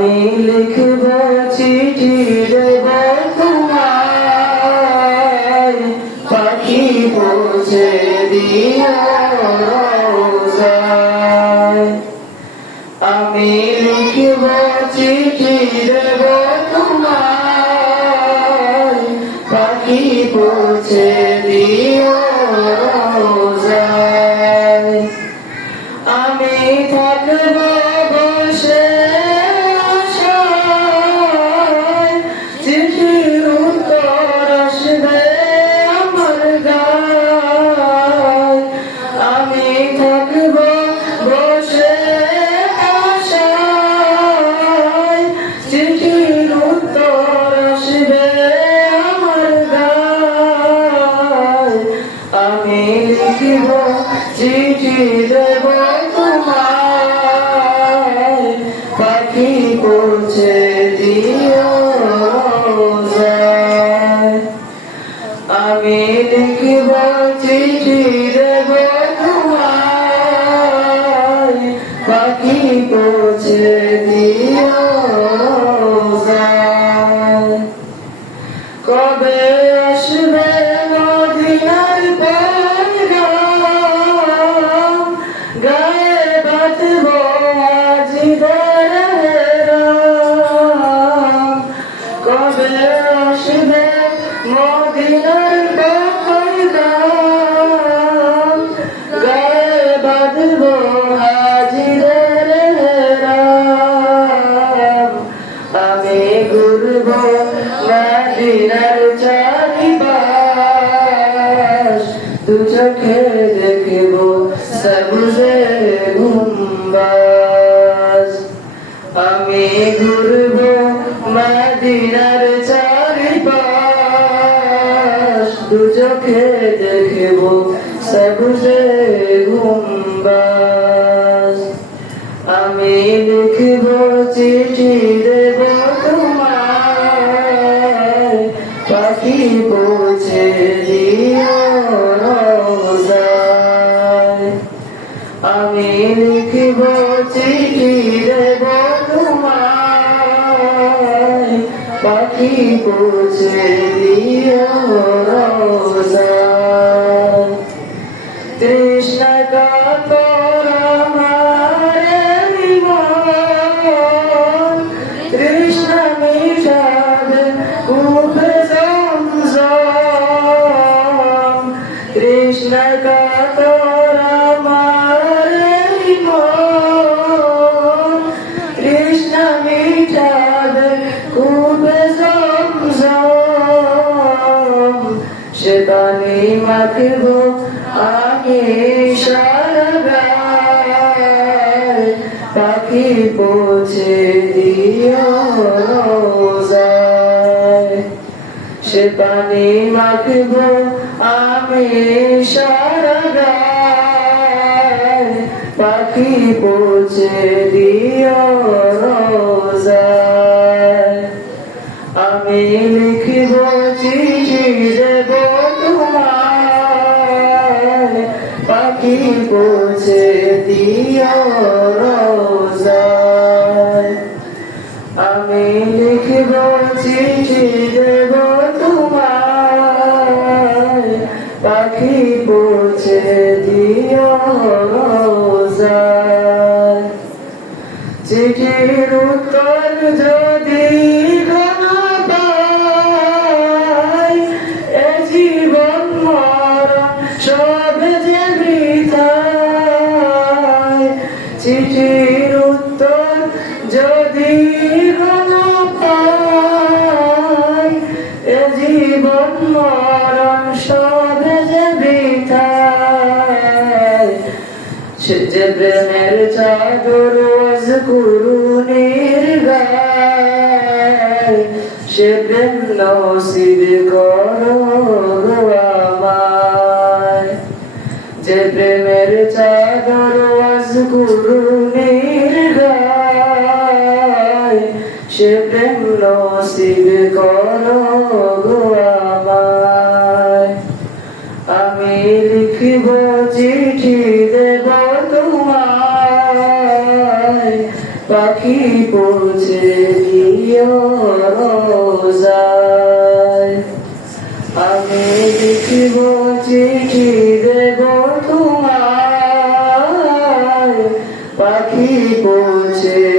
আমি লিখব চিঠি দেব তোমায়, পাখি পৌঁছে দিও রোজায়। আমি লিখব চিঠি দেব তোমায়, পাখি পৌঁছে দিও রোজায়। আমি থাকব বসে আশায়, চিঠির উত্তর আসবে আমার গায়। আমি থাকব বসে আশায়, চিঠির উত্তর আসবে আমার গায়। আমি লিখব চিঠি দেব তোমায়, পাখি পৌঁছে দিও রোজায়। আমি লিখব চিঠি দেব তোমায়, পাখি পৌঁছে দিও রোজায়। কবে আসবে মদিনার পয়গাম, গায়ে বাঁধব আজিদের হেরাম। কবে আসবে মদিনার পয়গাম, গায়ে বাঁধব আজিদের হেরাম। আমি ঘুরব মদিনার চারিপাশ, দু চোখে দেখব সবুজে গুম্বাজ। আমি ঘুরব মদিনার চারিপাশ, দু চোখে দেখব সবুজে গুম্বাজ। আমি লিখব চিঠি দেব তোমায়, পাখি পৌঁছে দিও রোজায়। আমি লিখব চিঠি দেব তোমায়, পাখি পৌঁছে দিও রোজায়। তৃষ্ণা কাতর আমার জীবন, তৃষ্ণা মিটাবে কূপে জমজম। তৃষ্ণা কাতর আমার জীবন, তৃষ্ণা মিটাবে কূপে জমজম। সে পানি মাখব আমি সারা গায়, পাখি পৌঁছে দিও রোজায়। সে পানি মাখব আমি সারা গায়, পাখি পৌঁছে দিও রোজায়। আমি লিখব চিঠি দেব তোমায়, পাখি পৌঁছে দিও রোজায়। আমি লিখব চিঠি দেব তোমায়, পাখি পৌঁছে দিও রোজায়। চিঠির উত্তর যদি না পাই, এ জীবন মরণ সব যে বৃথায়। চিঠির উত্তর যদি না পাই, এ জীবন মরণ সব যে বৃথায়। যে প্রেমের চাদর আজকুরুনির গায়, সে প্রেম নসিব করো গো আমায়। যে প্রেমের চাদর আজকুরুনির গায়, সে প্রেম নসিব করো গো আমায়। আমি লিখব চিঠি দেব তোমায়, পাখি পৌঁছে আছে